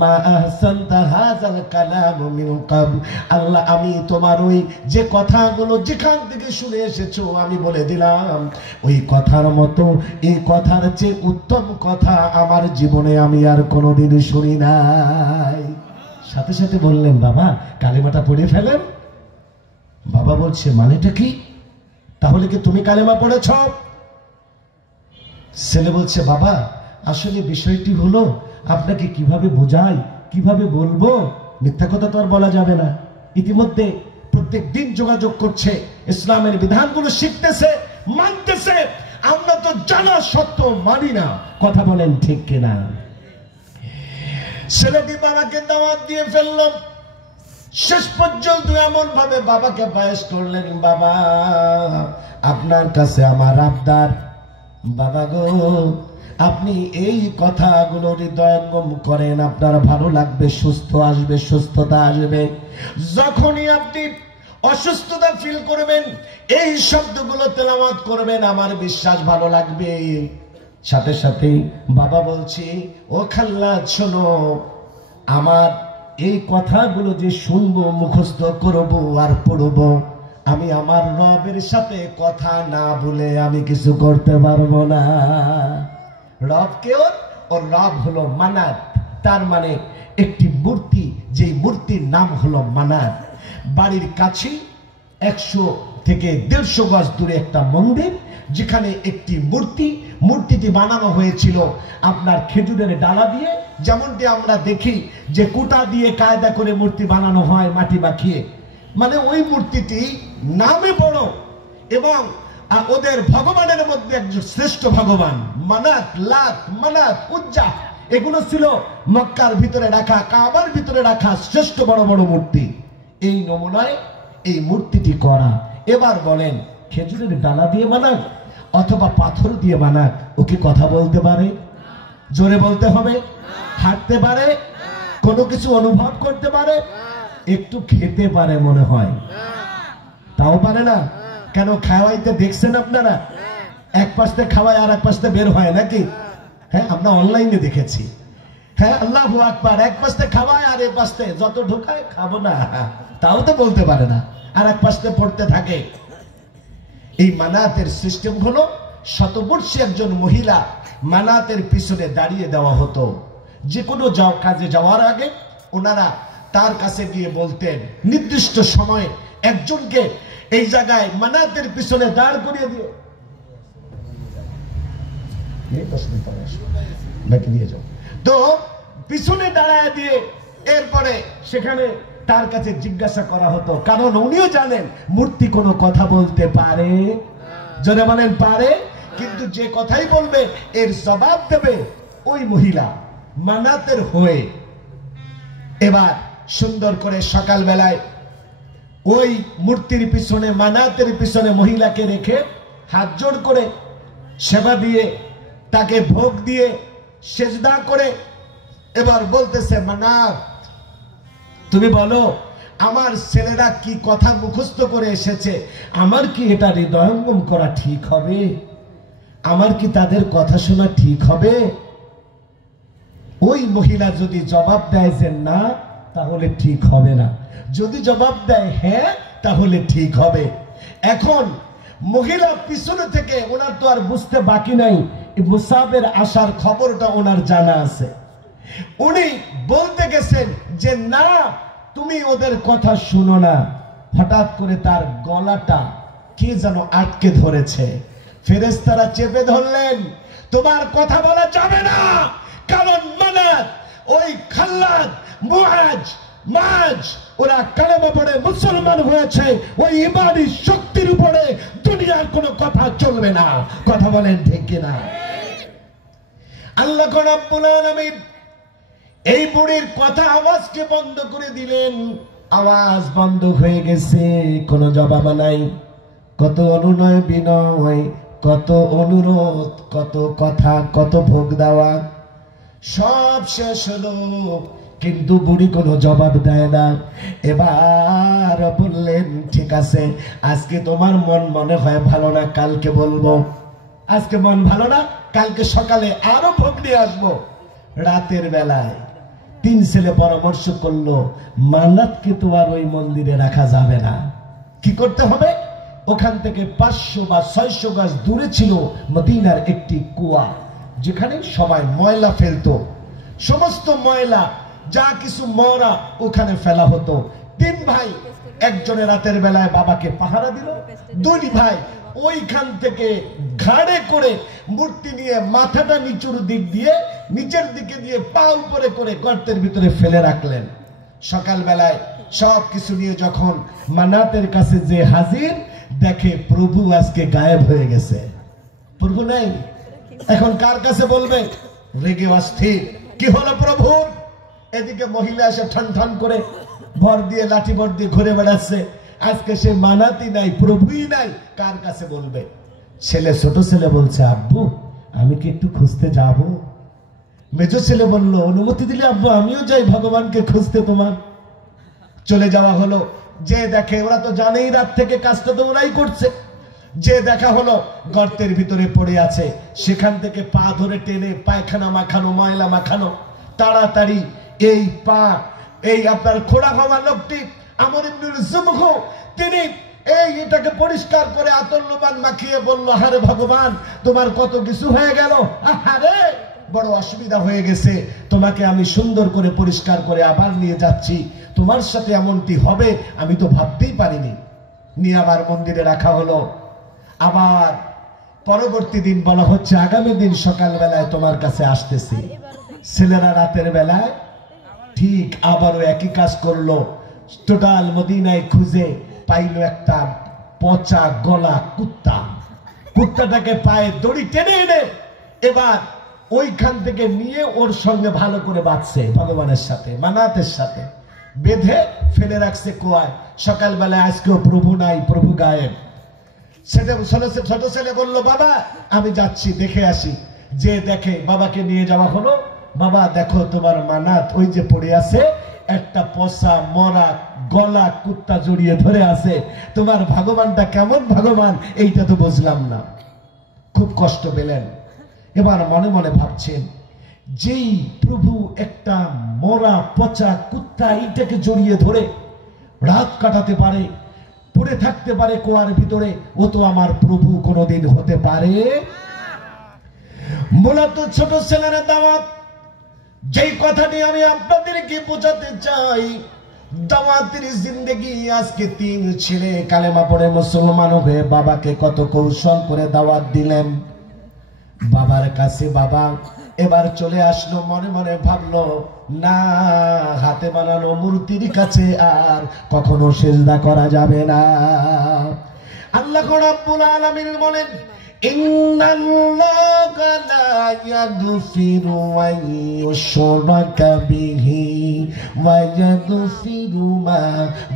মা আহসানতা হাযাল কালাম মিন ক্বাবল। আল্লাহ, আমি তোমার ওই যে কথাগুলো যেখান থেকে শুনে এসেছো আমি বলে দিলাম, ওই কথার মতো এই কথার চেয়ে উত্তম কথা আমার জীবনে আমি আর কোনোদিন শুনি নাই। সাথে সাথে বললেন, বাবা কালেমাটা পড়ে ফেলেন। বাবা বলছে, মানেটা কি? তাহলে কি তুমি কালেমা পড়েছ? ছেলে বলছে, বাবা আসলে বিষয়টি হলো, আপনাকে কিভাবে বোঝাই, কিভাবে বলবো, মিথ্যা কথা তো আর বলা যাবে না। ইতিমধ্যে প্রত্যেক দিন যোগাযোগ করছে, ইসলামের বিধানগুলো শিখতেছে, মানতেছে, আমরা তো জানা সত্ত্বেও মানি না। কথা বলেন ঠিক কিনা? ছেলেটি বাবাকে দাওয়াত দিয়ে ফেলল। শেষ পর্যন্ত এমন ভাবে বাবাকে পায়েস করলেন, বাবা আপনার কাছে আমার আবদার, বাবা গো আপনি এই কথাগুলো হৃদয়ঙ্গম করেন, আপনার ভালো লাগবে, সুস্থ আসবে, সুস্থতা আসবে। যখনই আপনি অসুস্থতা ফিল করবেন এই শব্দগুলো তেলাওয়াত করবেন, আমার বিশ্বাস ভালো লাগবে। সাথে সাথে বাবা বলছি, ও খাল্লাদ শোনো, আমার এই কথাগুলো যে শুনবো, মুখস্থ করবো আর পড়বো, আমি আমার রবের সাথে কথা না বলে আমি কিছু করতে পারবো না। রবকে ওর রব হলো মানাত, তার মানে একটি মূর্তি, যে মূর্তির নাম হলো মানাত। বাড়ির কাছে 100 থেকে 150 গজ দূরে একটা মন্দির, যেখানে একটি মূর্তিটি বানানো হয়েছিল আপনার খেজুরের ডালা দিয়ে। যেমনটি আমরা দেখি যে কুটা দিয়ে কায়দা করে মূর্তি বানানো হয় মাটি মাখিয়ে, মানে ওই মূর্তিটি নামে বড় এবং ওদের ভগবানের মধ্যে একজন শ্রেষ্ঠ ভগবান মানাত, লাত, মানাত, উজ্জা, এগুলো ছিল মক্কার ভিতরে রাখা, কাবার ভিতরে রাখা শ্রেষ্ঠ বড় বড় মূর্তি। এই নমুনায় এই মূর্তিটি করা। এবার বলেন, খেজুরের ডালা দিয়ে বানাক অথবা পাথর দিয়ে বানাক, ও কি কথা বলতে পারে? জোরে বলতে হবে। হাঁটতে পারে? কোনো কিছু অনুভব করতে পারে? একটু খেতে পারে মনে হয়, তাও পারে না। কেন? খাওয়াইতে দেখছেন আপনারা? এক পাশে খাওয়ায় আর এক পাশে বের হয় নাকি? হ্যাঁ, আমরা অনলাইনে দেখেছি। হ্যাঁ, আল্লাহু আকবার, এক পাশে খাওয়ায় আর এক পাশে যত ঢোকায় খাবো না, তাও তো বলতে পারে না, আর এক পাশে পড়তে থাকে। এই মানাতের সিস্টেম হলো, শতবর্ষী একজন মহিলা মানাতের পিছনে দাঁড়িয়ে দেওয়া হতো। যে কোনো কাজে যাওয়ার আগে ওনারা তার কাছে গিয়ে বলতেন, নির্দিষ্ট সময়ে একজনকে এই জায়গায় মানাতের পিছনে দাঁড় করিয়ে দিও, তো পিছনে দাঁড়ায় দিয়ে এরপরে সেখানে তার কাছে জিজ্ঞাসা করা হতো, কারণ উনিও জানেন মূর্তি কোনো কথা বলতে পারে, যারা বলেন পারে, কিন্তু যে কথাই বলবে এর জবাব দেবে ওই মহিলা মানাতের হয়ে। এবার সুন্দর করে সকাল বেলায় ওই মূর্তির পিছনে, মানাতের পিছনে মহিলাকে রেখে হাত জোড় করে সেবা দিয়ে, তাকে ভোগ দিয়ে, সেজদা করে এবার বলতেছে, মানাত তুমি বলো আমার ছেলেরা কি কথা মুখস্থ করে এসেছে, আমার কি এটা হৃদয়ঙ্গম করা ঠিক হবে? আমার কি তাদের কথা শোনা ঠিক হবে? ওই মহিলা যদি জবাব দেয় যে না, তাহলে ঠিক হবে না। যদি জবাব দেয় হ্যাঁ, তাহলে ঠিক হবে। এখন মহিলা পিছনে থেকে, ওনার তো আর বুঝতে বাকি নাই, মুসাবের আসার খবরটা ওনার জানা আছে। উনি বলতে গেছেন যে না, তুমি ওদের কথা শুনো না। হঠাৎ করে তার গলাটা কে যেন আটকে ধরেছে। ফেরেশতারা চেপে ধরলেন, তোমার কথা বলা যাবে না, কারণ মানাত, ওই খাল্লাদ, মুআজ, মাজ, ওরা কালেমা পড়ে মুসলমান হয়েছে। ওই ইমানি শক্তির উপরে দুনিয়ার কোনো কথা চলবে না। কথা বলেন ঠিক কিনা? আল্লাহ রাব্বুল আলামিন এই বুড়ির কথা আওয়াজকে বন্ধ করে দিলেন। আওয়াজ বন্ধ হয়ে গেছে, কোনো জবাব নাই। কত অনুনয় বিনয়, কত অনুরোধ, কত কথা, কত ভোগ দেওয়া, সব শেষ হলো, কিন্তু বুড়ি কোনো জবাব দেয় না। এবার বললেন, ঠিক আছে, আজকে তোমার মন মনে হয় ভালো না, কালকে বলবো। আজকে মন ভালো না, কালকে সকালে আরো ভোগ নিয়ে আসবো। রাতের বেলায় তিন ছেলে পরামর্শ করলো, মান্নাতকে তো আর ওই মন্দিরে রাখা যাবে না। কি করতে হবে? ওখান থেকে 500 বা 600 গজ দূরে ছিল মদিনার একটি কুয়া, যেখানে সবাই ময়লা ফেলতো। সমস্ত ময়লা যা কিছু মরা ওখানে ফেলা হতো। 3 ভাই, একজনে রাতের বেলায় বাবাকে পাহারা দিল, 2 ভাই ওইখান থেকে ঘাড়ে করে মূর্তি নিয়ে মাথাটা নিচুর দিক দিয়ে, নিচের দিকে দিয়ে পা উপরে করে গর্তের ভিতরে ফেলে রাখলেন। সকাল বেলায় সব কিছু নিয়ে যখন মানাতের কাছে যে হাজির, দেখে প্রভু আজকে গায়েব হয়ে গেছে। প্রভু নাই। এখন কার কাছে বলবে? রেগে অস্থির, কি হলো প্রভুর? এদিকে মহিলা এসে ঠান ঠান করে ভর দিয়ে, লাঠি ভর দিয়ে ঘুরে বেড়াচ্ছে। আজকে সে মানাতি নাই, প্রভুই নাই, কার কাছে বলবে? ছেলে, ছোট ছেলে বলছে, আব্বু আমি কি একটু খুঁজতে যাব? মেজো ছেলে বলল, অনুমতি দিলে আব্বু আমিও যাই ভগবানকে খুঁজতে। তোমার চলে যাওয়া হলো। যে দেখে, ওরা তো জানেই রাত থেকে কাজটা তো ওরাই করছে। যে দেখা হলো গর্তের ভিতরে পড়ে আছে, সেখান থেকে পা ধরে টেনে পায়খানা মাখানো, ময়লা মাখানো। তাড়াতাড়ি এই পা, এই আপনার খোড়া হওয়া লোকটি আমর ইবনুল জুমহ, তিনি এটাকে পরিষ্কার করে আতর লোবান মাখিয়ে বলল, আরে ভগবান, তোমার কত কিছু হয়ে গেল, আরে বড় অসুবিধা হয়ে গেছে, তোমাকে আমি সুন্দর করে পরিষ্কার করে আবার নিয়ে যাচ্ছি। তোমার সাথে এমনটি হবে আমি তো ভাবতেই পারিনি। নিয়ে আবার মন্দিরে রাখা হলো। আবার পরবর্তী দিন বলা হচ্ছে, আগামী দিন সকাল বেলায় তোমার কাছে আসতেছি। ছেলেরা রাতের বেলায় ঠিক আবারও একই কাজ করলো। টোটাল মদিনায় খুঁজে পাইল একটা পচা গলা কুত্তা। কুত্তাটাকে পায়ে দড়ি টেনে এনে এবার ওইখান থেকে নিয়ে ওর সঙ্গে ভালো করে বাঁধছে, ভগবানের সাথে, মানাতের সাথে বেঁধে ফেলে রাখছে কুয়ায়। সকালবেলায় আজকেও প্রভু নাই, প্রভু গায়েব। ছোট ছেলে বলল, বাবা আমি যাচ্ছি, দেখে আসি। যে দেখে, বাবাকে নিয়ে যাওয়া হলো। বাবা দেখো, তোমার মানাত ওই যে পড়ে আছে, একটা পচা মরা গলা কুত্তা জড়িয়ে ধরে আছে। তোমার ভগবানটা কেমন ভগবান এইটা তো বুঝলাম না। খুব কষ্ট পেলেন। এবার মনে মনে ভাবছেন, যেই প্রভু একটা মরা পচা কুত্তা এইটাকে জড়িয়ে ধরে রাত কাটাতে পারে, পড়ে থাকতে পারে কুয়ার ভিতরে, ও তো আমার প্রভু কোনোদিন হতে পারে? মূলত ছোট ছেলেরা দাওয়াত, যেই কথাটি আমি আপনাদেরকে বোঝাতে চাই, দাওয়াতের জিন্দেগি। আজকে 3 ছেলে কালেমা পড়ে মুসলমান হয়ে বাবাকে কত কৌশল করে দাওয়াত দিলেন। বাবার কাছে বাবা এবার চলে আসলো। মনে মনে ভাবলো, না, হাতে বানানো মূর্তির কাছে আর কখনো সিজদা করা যাবে না। আল্লাহ রাব্বুল আলামিন বলেন, ইন্নাল্লাহা লা ইয়াগফিরু আন ইউশরাকা বিহি ওয়া ইয়াগফিরু মা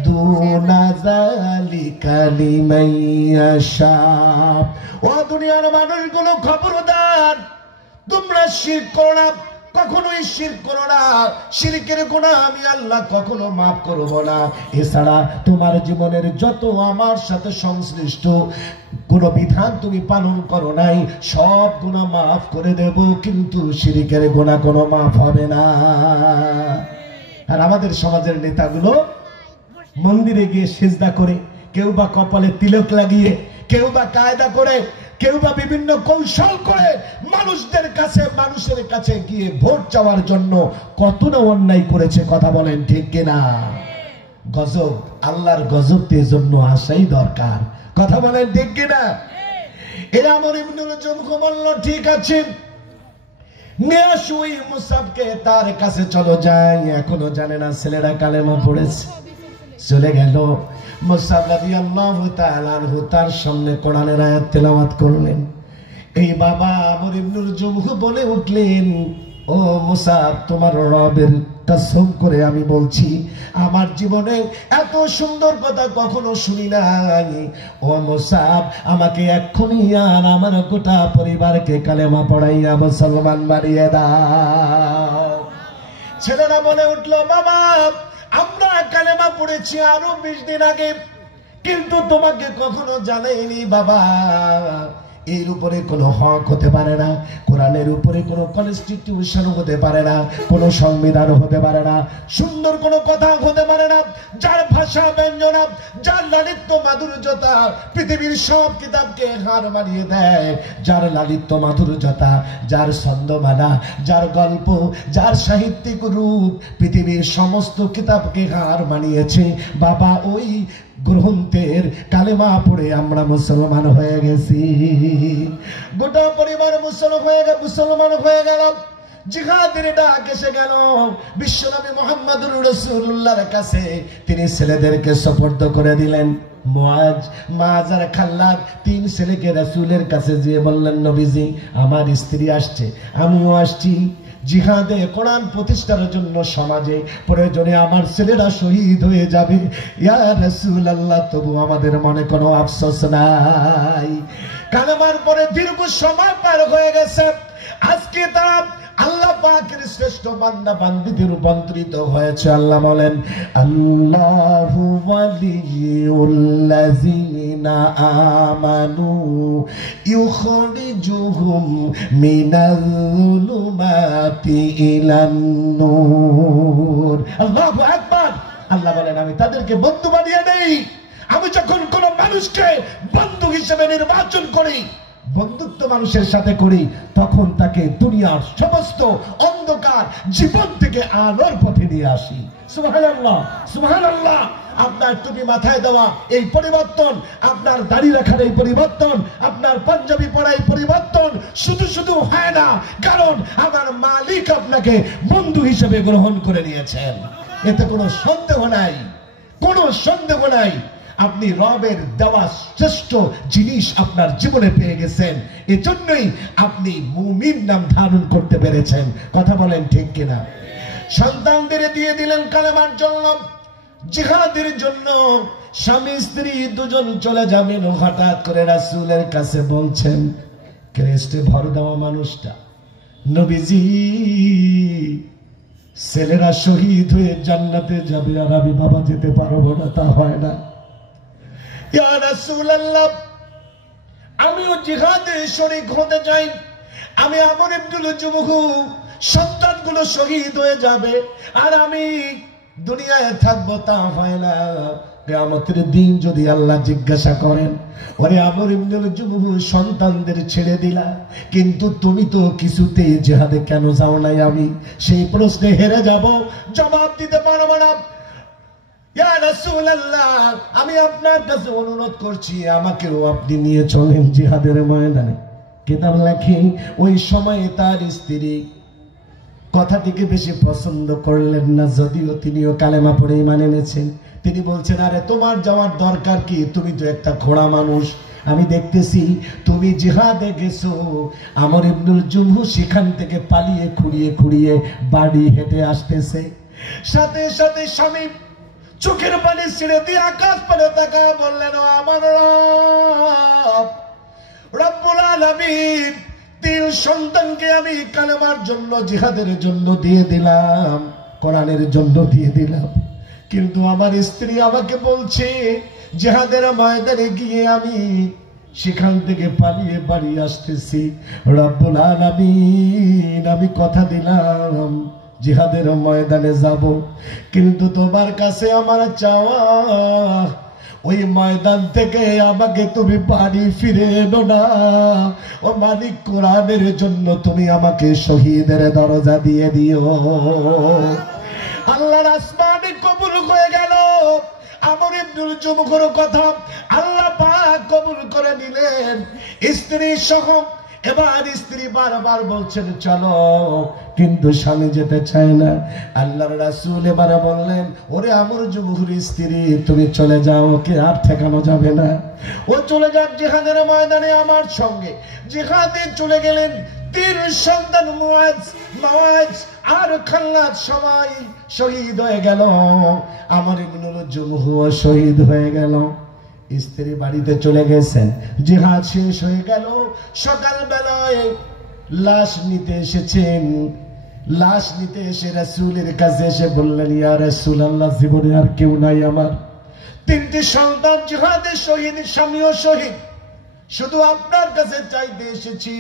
দুনা যালিকা লিমান ইয়াশা। ও দুনিয়ার মানুষগুলো খবরদার, তোমরা শিরক করো না, কখনোই শিরক করো না। শিরকের গুনাহ আমি আল্লাহ কখনো মাফ করব না। এছাড়া তোমার জীবনের যত আমার সাথে সংশ্লিষ্ট কোন বিধান তুমি পালন করো নাই, সব গুনাহ মাফ করে দেব, কিন্তু শিরকের গুনাহ কোনো মাফ হবে না। আর আমাদের সমাজের নেতাগুলো মন্দিরে গিয়ে সিজদা করে, কেউ বা কপালে তিলক লাগিয়ে, কেউ বা কায়দা করে, কেউ বা বিভিন্ন কৌশল করে মানুষের কাছে গিয়ে ভোট চাওয়ার জন্য কত না অন্যায় করেছে। কথা বলেন ঠিক কিনা? গজব, আল্লাহর গজবদের জন্য আসাই দরকার। কথা বলেন ঠিক কিনা? এরা আমর ইবনুল জমহু বলল, ঠিক আছে, নিয়ে আসো ওই মুসাবকে, তার কাছে চলো যাই। এখনো জানে না ছেলেরা কালেমা পড়েছে। চলে গেল। মুসাব রাদিয়াল্লাহু তাআলা আনহু তার সামনে কোরআনের আয়াত তেলাওয়াত করলেন। এই বাবা আমর ইবনুল জমহু বলে উঠলেন, ও মুসাব, তোমার রবের কসম করে আমি বলছি, আমার জীবনে এত সুন্দর কথা কখনো শুনি নাই। ও মুসাব, আমাকে এক্ষুনি আর আমার গোটা পরিবারকে কালেমা পড়াইয়া মুসলমান বানিয়ে দাও। ছেলেরা বলে উঠলো, বাবা, আমরা কালেমা পড়েছি আরো 20 দিন আগে, কিন্তু তোমাকে কখনো জানাইনি। বাবা, এর উপরে কোনো হক হতে পারে না, কোরআনের উপরে কোনো কনস্টিটিউশন হতে পারে না, কোনো সংবিধান হতে পারে না, সুন্দর কোনো কথা হতে পারে না, যার ভাষা ব্যঞ্জনা, যার লালিত্য মাধুর্যতা পৃথিবীর সব কিতাবকে হার মানিয়ে দেয়, যার লালিত্য মাধুর্যতা, যার ছন্দমালা, যার গল্প, যার সাহিত্যিক রূপ পৃথিবীর সমস্ত কিতাবকে হার মানিয়েছে। বাবা, ওই গ্রন্থের কালেমা পড়ে আমরা মুসলমান হয়ে গেছি। গোটা পরিবার মুসলমান হয়ে গেল। জিহাদের ডাক এসে গেল বিশ্বনবী মুহাম্মদুর রাসূলুল্লাহর কাছে। তিনি ছেলেদেরকে সুপর্দ করে দিলেন। মুআজ, মাআজ আর খাল্লাদ 3 ছেলেকে রাসূলের কাছে গিয়ে বললেন, নবীজি, আমার স্ত্রী আসছে, আমিও আসছি জিহাদে কোরআন প্রতিষ্ঠার জন্য। সমাজে প্রয়োজনে আমার ছেলেরা শহীদ হয়ে যাবে, ইয়া রাসূলুল্লাহ, তবু আমাদের মনে কোনো আফসোস নাই। কালেমার পরে দীর্ঘ সময় পার হয়ে গেছে। আজকে তা আল্লাহ পাকের শ্রেষ্ঠ বান্দা বান্দীতে রূপান্তরিত হয়েছে। আল্লাহ বলেন, আল্লাহু ওয়ালিয়ুল্লাযিনা আমানু ইউখরিজুহুম মিনাল-যুলুমাতি ইলান-নূর। আল্লাহু আকবার। আল্লাহ বলেন, আমি তাদেরকে বন্ধু বানিয়ে দেই। আমি যখন কোন মানুষকে বন্ধু হিসেবে নির্বাচন করি, বন্ধুত্ব মানুষের সাথে করি, তখন তাকে দুনিয়ার সমস্ত অন্ধকার জীবন থেকে আলোর পথে নিয়ে আসি। সুবহানাল্লাহ, সুবহানাল্লাহ। আপনার টুপি মাথায় দেওয়া এই পরিবর্তন, আপনার দাড়ি রাখার এই পরিবর্তন, আপনার পাঞ্জাবি পরা এই পরিবর্তন শুধু শুধু হয় না, কারণ আমার মালিক আপনাকে বন্ধু হিসেবে গ্রহণ করে নিয়েছেন। এতে কোনো সন্দেহ নাই, কোনো সন্দেহ নাই। আপনি রবের দেওয়া শ্রেষ্ঠ জিনিস আপনার জীবনে পেয়ে গেছেন, এজন্যই আপনি মুমিন নাম ধারণ করতে পেরেছেন। কথা বলেন ঠিক কিনা? সন্তানদের দিয়ে দিলেন কালেমার জন্য, জিহাদের জন্য। স্বামী স্ত্রী দুজন চলে যাবেন। হঠাৎ করে রাসূলের কাছে বলছেন, ক্রেস্টে ভর দেওয়া মানুষটা, নবীজি, ছেলেরা শহীদ হয়ে জান্নাতে যাবে আর আমি বাবা যেতে পারবো না, তা হয় না। ইয়া রাসূলুল্লাহ, আমিও জিহাদে শরীক হতে চাই। আমি আমর ইবনুল জমহু, সন্তানগুলো শহীদ হয়ে যাবে আর আমি দুনিয়ায় থাকবো, তা হয় না। কিয়ামতের দিন যদি আল্লাহ জিজ্ঞাসা করেন, ওরে আমর ইবনুল জমহু, সন্তানদের ছেড়ে দিলা, কিন্তু তুমি তো কিছুতেই জিহাদে কেন যাও নাই? আমি সেই প্রশ্নে হেরে যাব, জবাব দিতে পারবো না। ইয়া রাসূলুল্লাহ, আমি আপনার কাছে অনুরোধ করছি, আমাকেও আপনি নিয়ে চলেন জিহাদের ময়দানে। কিতাব লেখে, ওই সময়ে তার স্ত্রী কথাটিকে বেশি পছন্দ করলেন না, যদিও তিনিও কালেমা পড়ে ঈমান এনেছেন। তিনি বলছেন, আরে তোমার যাওয়ার দরকার কি? তুমি তো একটা ঘোড়া মানুষ, আমি দেখতেছি তুমি জিহাদে গেছো। আমর ইবনুল জমহু সেখান থেকে পালিয়ে খুঁড়িয়ে খুঁড়িয়ে বাড়ি হেঁটে আসতেছে। সাথে সাথে স্বামী চোখের পানি ছেড়ে দিয়ে আকাশ পানে তাকায় বললেন, ও আমার রব, রব্বুল আলামিন, তিন সন্তানকে আমি কালেমার জন্য, জিহাদের জন্য দিয়ে দিলাম, কোরআনের জন্য দিয়ে দিলাম। কিন্তু আমার স্ত্রী আমাকে বলছে জিহাদের ময়দানে গিয়ে আমি সেখান থেকে পালিয়ে বাড়ি আসতেছি। রব্বুল আলামিন, আমি কথা দিলাম জিহাদের ময়দানে যাব, কিন্তু তোমার কাছে আমার চাওয়া ওই ময়দান থেকে আমাকে তুমি বাড়ি ফিরে এনো না। ও মালিক, কোরআনের জন্য তুমি আমাকে শহীদের দরজা দিয়ে দিও। আল্লাহর আসমানে কবুল হয়ে গেল আমর ইবনুল জুমহুর কথা। আল্লাহ পাক কবুল করে নিলেন স্ত্রী সহ। এবার স্ত্রী বারবার বলছেন চলো, কিন্তু স্বামী যেতে চায় না। আল্লাহর রাসূল এবার বললেন, ওরে আমর জুমহুর স্ত্রী, তুমি চলে যাও, ওকে আর ঠেকানো যাবে না। ও চলে যাক জিহাদের ময়দানে আমার সঙ্গে। জিহাদে চলে গেলেন। তিন সন্তান মুআজ আর খাল্লাদ সবাই শহীদ হয়ে গেল। আমর ইবনুল জুমহু শহীদ হয়ে গেল। স্ত্রী বাড়িতে চলে গেছেন, জিহাদ শেষ হয়ে গেল। সকাল বেলায় লাশ নিতে এসেছেন। লাশ নিতে এসে রাসূলের কাছে এসে বললেন, ইয়া রাসূলুল্লাহ, জীবনে আর কেউ নাই আমার, তিনটি সন্তান জিহাদে শহীদ, স্বামীও শহীদ, শুধু আপনার কাছে চাইতে এসেছি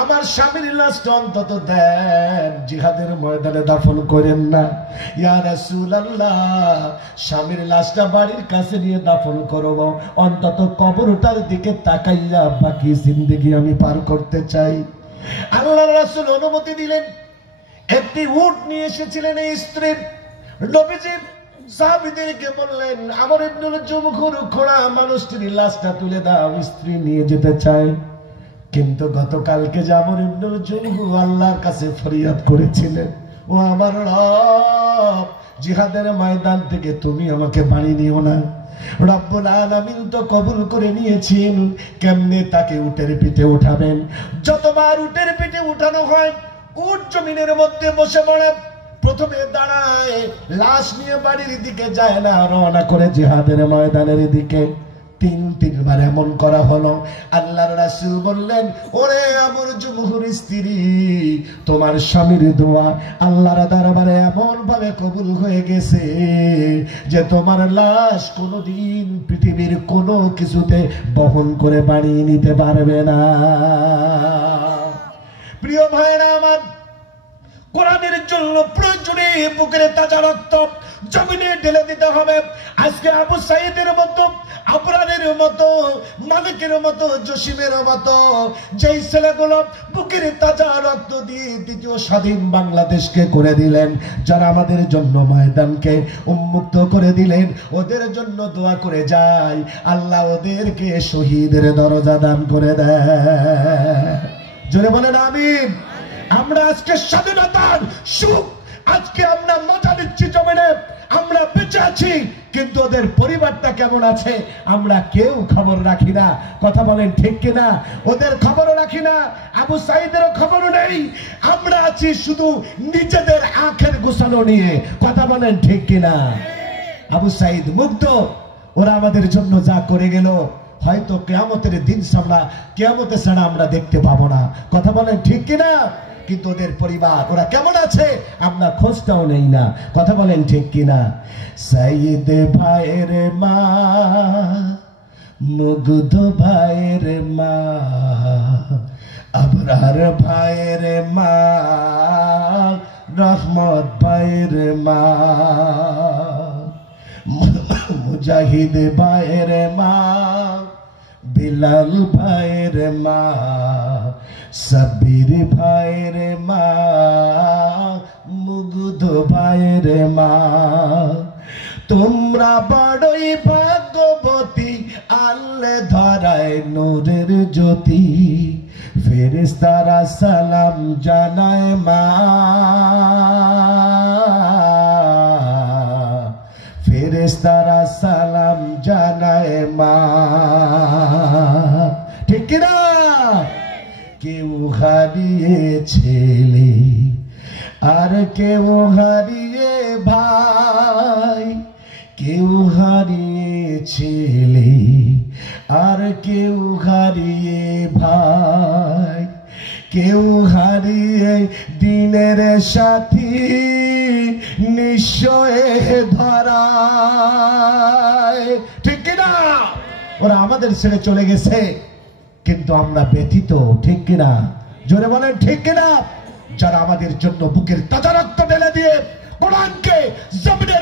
আমার স্বামীর লাশটা অন্তত দেন, জিহাদের ময়দানে দাফন করেন না। ইয়া রাসূলুল্লাহ, স্বামীর লাশটা বাড়ির কাছে নিয়ে দাফন করব, অন্তত কবরটার দিকে তাকাইয়া বাকি জিন্দেগি আমি পার করতে চাই। আল্লাহর রাসূল অনুমতি দিলেন। একটি উট নিয়ে এসেছিলেন এই স্ত্রী। নবীজি সাহাবীদেরকে বললেন, আমর ইবনুল জুমহুর খোড়া মানুষটির লাশটা তুলে দাও, স্ত্রী নিয়ে যেতে চায়। কিন্তু গতকালকে যে আমর ইবনুল জুমহু আল্লাহর কাছে ফরিয়াদ করেছিলেন, ও আমার রব, জিহাদের ময়দান থেকে তুমি আমাকে বাড়ি নিও না। রব্বুল আলামিন তো কবুল করে নিয়েছেন, কেমনে তাকে উটের পিঠে উঠাবেন? যতবার উটের পিঠে উঠানো হয়, উট জমিনের মধ্যে বসে পড়ে, প্রথমে দাঁড়ায়, লাশ নিয়ে বাড়ির দিকে যায় না, রওনা করে জিহাদের ময়দানের দিকে। তিনবার এমন করা হলো। আল্লাহর রাসূল বললেন, ওরে আমর জুমহুর স্ত্রী, তোমার স্বামীর দোয়া আল্লাহর দরবারে এমন ভাবে কবুল হয়ে গেছে যে তোমার লাশ কোনোদিন পৃথিবীর কোনো কিছুতে বহন করে বাড়িয়ে নিতে পারবে না। প্রিয় ভাইরা আমার, কোরআনের জন্য প্রয়োজনে বুকের তাজা রক্ত জমিনে ঢেলে দিতে হবে। আজকে আবু সাইদের মতো, আবরারের মতো, মালিকের মতো, জসিমের মতো যেই ছেলেগুলো বুকের তাজা রক্ত দিয়ে দ্বিতীয় স্বাধীন বাংলাদেশকে করে দিলেন, যারা আমাদের জন্য ময়দানকে উন্মুক্ত করে দিলেন, ওদের জন্য দোয়া করে যাই, আল্লাহ ওদেরকে শহীদের দরজা দান করে দেয়। জোরে বলেন আমিন। আমরা আজকে স্বাধীনতার সুখ, আজকে আমরা মজা নিচ্ছি জমিনে, আমরা বেঁচে আছি, কিন্তু ওদের পরিবারটা কেমন আছে আমরা কেউ খবর রাখি না। কথা বলেন ঠিক কিনা? ওদের খবরও রাখি না, আবু সাইদেরও খবরও নেই। আমরা আছি শুধু নিজেদের আখের গোছানো নিয়ে। কথা বলেন ঠিক কিনা? আবু সাইদ মুগ্ধ, ওরা আমাদের জন্য যা করে গেল, হয়তো কিয়ামতের দিন সামনা, কিয়ামতে ছাড়া আমরা দেখতে পাবো না। কথা বলেন ঠিক কিনা? কিন্তু ওদের পরিবার ওরা কেমন আছে আমরা খোঁজটাও নেই না। কথা বলেন ঠিক কিনা? সাইদ ভাইয়ের মা, মুগ্ধ ভাইয়ের মা, আবরার ভাইয়ের মা, রহমত ভাইয়ের মা, মুজাহিদ ভাইয়ের মা, বিলাল ভাইয়ের মা, সাব্বির ভাইয়ের মা, মুগ্ধ ভাইয়ের মা, তোমরা বড়ই ভাগ্যবতী, আল্লাহ ধরায় নূরের জ্যোতি, ফেরেশতারা সালাম জানায় মা, ফেরেশতারা সালাম জানায় মা। ঠিক কিনা? কেউ হারিয়ে ছেলে, আর কেউ হারিয়ে ভাই, কেউ হারিয়ে ছেলে, আর কেউ হারিয়ে ভাই, কেউ হারিয়ে দিনের সাথী নিশ্চয় ধরায়, ঠিক কিনা? ওরা আমাদের ছেড়ে চলে গেছে, কিন্তু আমরা ব্যথিত, ঠিক কিনা? জোরে বলেন ঠিক কিনা? যারা আমাদের জন্য বুকের তাজা রক্ত ঢেলে দিয়ে কোরআনকে জমিনে